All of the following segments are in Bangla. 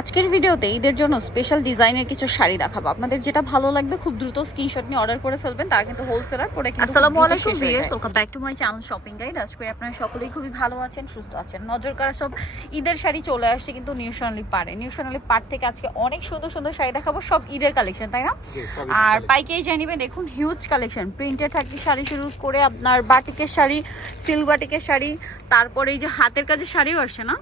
আজকের ভিডিওতে ঈদের জন্য স্পেশাল ডিজাইনের কিছু শাড়ি দেখাবো। আপনাদের যেটা ভালো লাগবে খুব দ্রুত স্ক্রিনশট নিয়ে অর্ডার করে ফেলবেন, তারা কিন্তু হোলসেলার পরে কিন্তু। আসসালামু আলাইকুম viewers, welcome back to my channel shopping guide. আজকে আপনারা সকলেই খুবই ভালো আছেন, সুস্থ আছেন। নজর কাড়া সব ঈদের শাড়ি চলে আসছে কিন্তু নিউ সোনালী পাড়ে। নিউ সোনালী পাড় থেকে আজকে অনেক সুন্দর সুন্দর শাড়ি দেখাবো, সব ঈদের কালেকশন, তাই না? আর পাইকারি জানিবে দেখুন, হিউজ কালেকশন। প্রিন্টেড থাকি শাড়ি শুরু করে আপনার বাটিকের শাড়ি, সিল্ক বাটিকের শাড়ি, তারপরে এই যে হাতের কাজের শাড়িও আসছে না,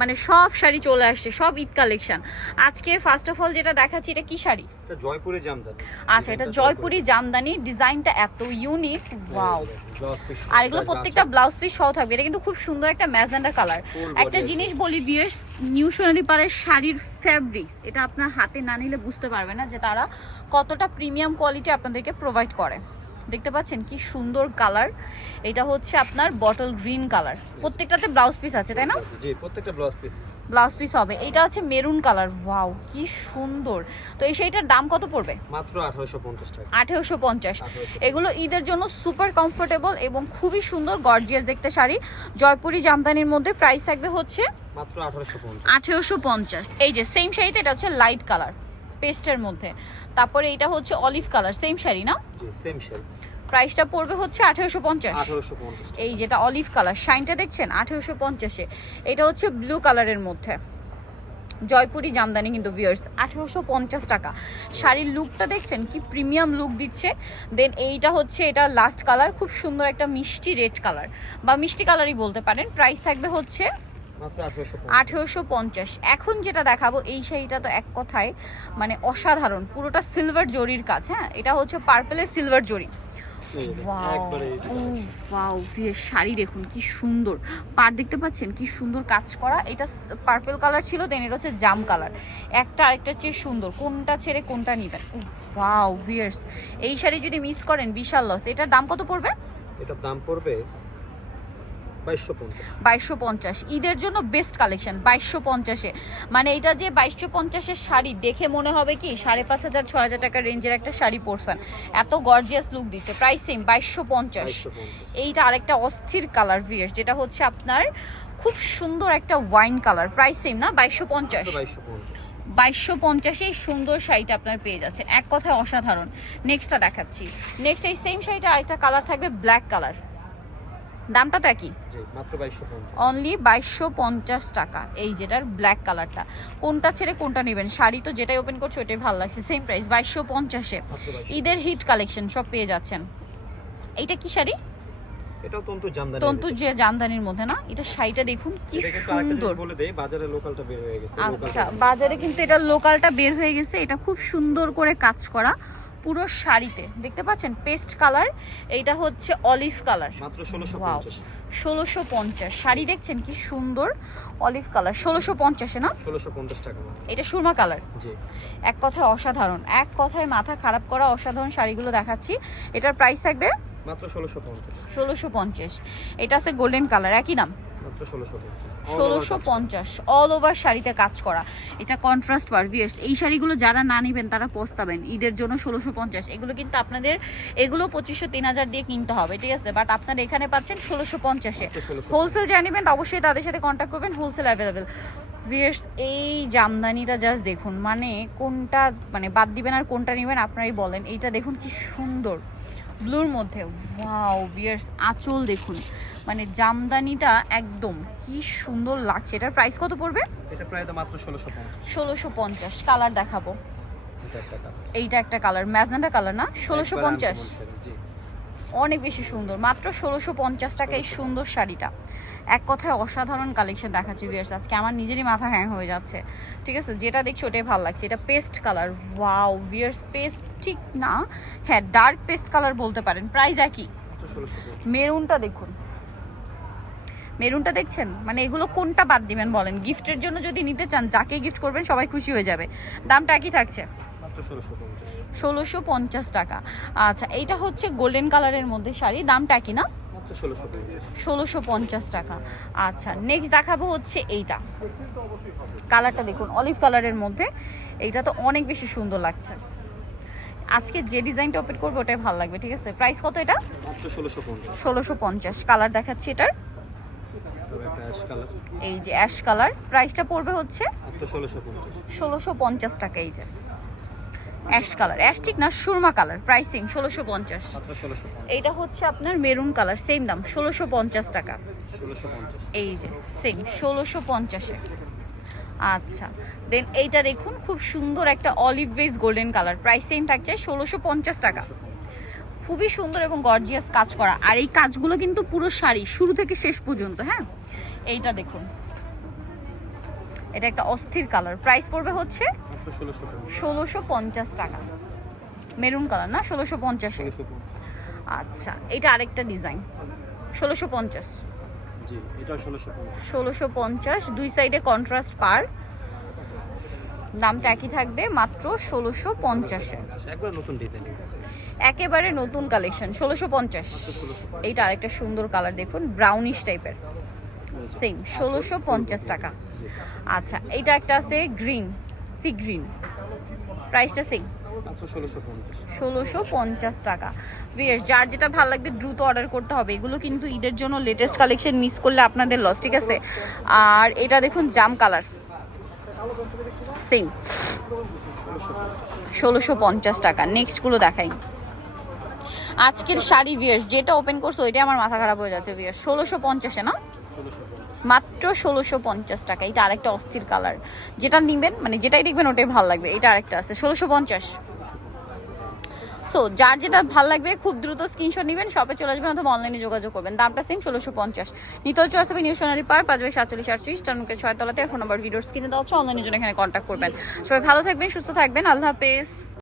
মানে সব শাড়ি চলে আসছে, সব ঈদ কালেকশন। আজকে ফার্স্ট অফ অল যেটা দেখাচ্ছি, এটা কি শাড়ি? এটা জয়পুরি জামদানি। আচ্ছা, এটা জয়পুরি জামদানি। ডিজাইনটা এত ইউনিক, ওয়াও। আর এগুলো প্রত্যেকটা ব্লাউজ পিস সহ থাকবে। এটা কিন্তু খুব সুন্দর একটা ম্যাজেন্ডা কালার। একটা জিনিস বলি ভিউয়ার্স, নিউ সোনালী পাড়ের শাড়ির ফ্যাব্রিক্স, এটা আপনার হাতে না নিলে বুঝতে পারবে না যে তারা কতটা প্রিমিয়াম কোয়ালিটি আপনাদেরকে প্রোভাইড করে। দেখতে পাচ্ছেন কি সুন্দর কালার। এটা হচ্ছে আপনার বটল গ্রিন কালার। প্রত্যেকটাতে ব্লাউজ পিস আছে, তাই না? জি, প্রত্যেকটা ব্লাউজ পিস হবে। এটা হচ্ছে মেরুন কালার, ওয়াও কি সুন্দর। তো এই শাড়িটার দাম কত পড়বে? মাত্র 1850 টাকা। 1850। এগুলো ঈদের জন্য সুপার কমফোর্টেবল এবং খুবই সুন্দর গর্জিয়াস দেখতে শাড়ি। জয়পুরি জামদানির মধ্যে প্রাইস থাকবে হচ্ছে মাত্র 1850। এই যে সেম শাড়িতে এটা হচ্ছে লাইট কালার পেস্টের মধ্যে, তারপরে এটা হচ্ছে অলিভ কালার, সেম শাড়ি না? জি, সেম শাড়ি। প্রাইসটা পড়বে হচ্ছে 1850। এই যেটা অলিভ কালার শাইনটা দেখছেন 1850-এ। এটা হচ্ছে ব্লু কালারের মধ্যে জয়পুরি জামদানি কিন্তু ভিউয়ার্স 1850 টাকা। শাড়ির লুকটা দেখছেন কি প্রিমিয়াম লুক দিচ্ছে। দেন এইটা হচ্ছে এটা লাস্ট কালার, খুব সুন্দর একটা মিষ্টি রেড কালার বা মিষ্টি কালারই বলতে পারেন। প্রাইস থাকবে হচ্ছে 1850। এখন যেটা দেখাবো এই শাড়িটা তো এক কথায় মানে অসাধারণ, পুরোটা সিলভার জরির কাজ। হ্যাঁ, এটা হচ্ছে পার্পেলের সিলভার জরি। শাড়ি দেখুন কি সুন্দর, পাড় দেখতে পাচ্ছেন কি সুন্দর কাজ করা। এটা পার্পল কালার ছিল, দেন এটা হচ্ছে জাম কালার। একটা আরেকটার চেয়ে সুন্দর, কোনটা ছেড়ে কোনটা নিবেন। ওয়াও ভিউয়ার্স, এই শাড়ি যদি মিস করেন বিশাল লস। এটার দাম কত পড়বে? এটার দাম পড়বে 2250। ঈদের জন্য বেস্ট কালেকশন 2250-এ। মানে এটা যে 2250-এর শাড়ি দেখে মনে হবে কি 5500-6000 টাকার রেঞ্জের একটা শাড়ি পরছেন, এত গর্জিয়াস লুক দিচ্ছে। Price same 2250। এইটা আরেকটা অস্থির কালার ভিউয়ার্স, যেটা হচ্ছে আপনার খুব সুন্দর একটা ওয়াইন কালার। প্রাইস সেম না, 2250। 2250-এ এই সুন্দর শাড়িটা আপনার পেয়ে যাচ্ছেন, এক কথায় অসাধারণ। নেক্সটটা দেখাচ্ছি। নেক্সট এই সেম শাড়িটা আরেকটা কালার থাকবে ব্ল্যাক কালার। দামটা তো একই, অনলি 2250 টাকা। এই যেটার ব্ল্যাক কালারটা, কোনটা ছেড়ে কোনটা নেবেন? শাড়ি তো যেটাই ওপেন করছো ওটাই ভালো লাগছে। সেম প্রাইস 2250-এ। ঈদের হিট কালেকশন সব পেয়ে যাচ্ছেন। এইটা কি শাড়ি? এটাও তন্তু জামদানি। তন্তু যে জামদানির মধ্যে না, এটা শাড়িটা দেখুন কি সুন্দর। বলে দেই বাজারে লোকালটা বের হয়ে গেছে। আচ্ছা, বাজারে কিন্তু এটা লোকালটা বের হয়ে গেছে। এটা খুব সুন্দর করে কাজ করা পুরো শাড়িতে, দেখতে পাচ্ছেন পেস্ট কালার। এইটা হচ্ছে অলিভ কালার, মাত্র 1650। 1650 শাড়ি দেখছেন কি সুন্দর অলিভ কালার। 1650-এ না? 1650 টাকা। এটা সুরমা কালার। জি, এক কথায় অসাধারণ, এক কথায় মাথা খারাপ করা অসাধারণ শাড়িগুলো দেখাচ্ছি। এটার প্রাইস থাকবে মাত্র 1650। এটা আছে গোল্ডেন কালার, একই দাম মাত্র 1650। অল ওভার শাড়িতে কাজ করা। এটা কন্ট্রাস্ট ভিউয়ার্স। এই শাড়িগুলো যারা না নেবেন তারা পস্তাবেন। ঈদের জন্য 1650। এগুলো কিন্তু আপনাদের এগুলো 2500-3000 দিয়ে কিনতে হবে, ঠিক আছে? বাট আপনারা এখানে পাচ্ছেন 1650-এ। হোলসেল যা নেবেন অবশ্যই তাদের সাথে কন্ট্যাক্ট করবেন, হোলসেল অ্যাভেলেবেল। ভিউয়ার্স, এই জামদানিটা জাস্ট দেখুন, মানে কোনটা মানে বাদ দিবেন আর কোনটা নেবেন আপনারাই বলেন। এইটা দেখুন কি সুন্দর ব্লুর মধ্যে, ওয়াও ভিউয়ার্স। আঁচল দেখুন, মানে জামদানিটা একদম কি সুন্দর লাগছে। এটার প্রাইস কত পড়বে? এটা প্রায় তো মাত্র 1650। কালার দেখাবো। এইটা একটা কালার ম্যাজেন্ডা কালার না? 1650। অনেক বেশি সুন্দর, মাত্র 1650 টাকা এই সুন্দর শাড়িটা। এক কথায় অসাধারণ কালেকশন দেখাচ্ছি ভিউয়ার্স। আজকে আমার নিজেরই মাথা হ্যাং হয়ে যাচ্ছে, ঠিক আছে? যেটা দেখছি ওটাই ভালো লাগছে। এটা paste colour, wow viewers. Paste ঠিক না, হ্যাঁ ডার্ক পেস্ট কালার বলতে পারেন। প্রাইস একই। মেরুনটা দেখুন, মেরুনটা দেখছেন, মানে এগুলো কোনটা বাদ দিবেন বলেন? গিফটের জন্য যদি নিতে চান, যাকে গিফট করবেন সবাই খুশি হয়ে যাবে। দামটা একই থাকছে, 1650 টাকা। আচ্ছা, এইটা হচ্ছে গোল্ডেন কালারের মধ্যে শাড়ি, দামটা একই না? 1650 টাকা। আচ্ছা, নেক্সট দেখাবো হচ্ছে এইটা। কালারটা দেখুন অলিভ কালারের মধ্যে। এইটা তো অনেক বেশি সুন্দর লাগছে। আজকে যে ডিজাইনটা ওপেন করবো ওটাই ভালো লাগবে, ঠিক আছে? প্রাইস কত এটা? 1650। কালার দেখাচ্ছি এটার অ্যাশ কালার। এই যে অ্যাশ কালার, প্রাইসটা পড়বে হচ্ছে মাত্র 1650। 1650 টাকা। এই যে অ্যাশ কালার, অ্যাশ ঠিক না, সুরমা কালার, প্রাইসিং 1650। মাত্র 1650। এইটা হচ্ছে আপনার মেরুন কালার, সেম দাম 1650 টাকা। 1650। এই যে সেম 1650-এ। আচ্ছা, দেন এইটা দেখুন খুব সুন্দর একটা olive base golden colour, price same থাকছে 1650 টাকা। খুবই সুন্দর এবং গর্জিয়াস কাজ করা, আর এই কাজগুলো কিন্তু পুরো শাড়ি শুরু থেকে শেষ পর্যন্ত। হ্যাঁ, এইটা দেখুন, এটা একটা অস্থির কালার, প্রাইস পড়বে হচ্ছে মাত্র 1650। 1650 টাকা। মেরুন কালার না, 1650-এ। 1650। আচ্ছা, এটা আরেকটা ডিজাইন 1650। জি, এটা 1650। 1650, দুই সাইডে কন্ট্রাস্ট পার, দামটা একই থাকবে মাত্র 1650-এ। একবার নতুন ডিজাইন। একেবারে নতুন কালেকশন 1650। মাত্র 1650। এইটা আরেকটা সুন্দর কালার দেখুন, ব্রাউনিশ টাইপের, সেম 1650 টাকা। আচ্ছা, এইটা একটা আছে গ্রিন, সি গ্রিন, প্রাইসটা সেম মাত্র 1650। 1650 টাকা। ভিউয়ার্স, যার যেটা ভালো লাগবে দ্রুত অর্ডার করতে হবে, এগুলো কিন্তু ঈদের জন্য লেটেস্ট কালেকশন, মিস করলে আপনাদের লস, ঠিক আছে। আর এটা দেখুন জাম কালার, সেম 1650 টাকা। নেক্সটগুলো দেখাই। আজকের শাড়ি ভিউয়ার্স যেটা ওপেন করছে ওইটাই আমার মাথা খারাপ হয়ে যাচ্ছে ভিউয়ার্স, 1650-এ না, 1650। মাত্র 1650 টাকা। এটা আরেকটা অস্থির কালার, যেটা নিবেন মানে যেটাই দেখবেন ওটাই ভালো লাগবে। এটা আরেকটা আছে 1650। সো যার যেটা ভালো লাগবে খুব দ্রুত স্ক্রিনশট নেবেন, শপে চলে আসবেন অথবা অনলাইনে যোগাযোগ করবেন। দামটা সেম 1650। নিতল চয়েস হবে নিউ সোনালী পার 5/47 টানুকের 6 তলাতে। আর ফোন নাম্বার ভিডিওর স্ক্রিনে দেওয়া হচ্ছে, অনলাইনের জন্য এখানে কন্ট্যাক্ট করবেন। সবাই ভালো থাকবেন, সুস্থ থাকবেন, আল্লাহ হাফেজ।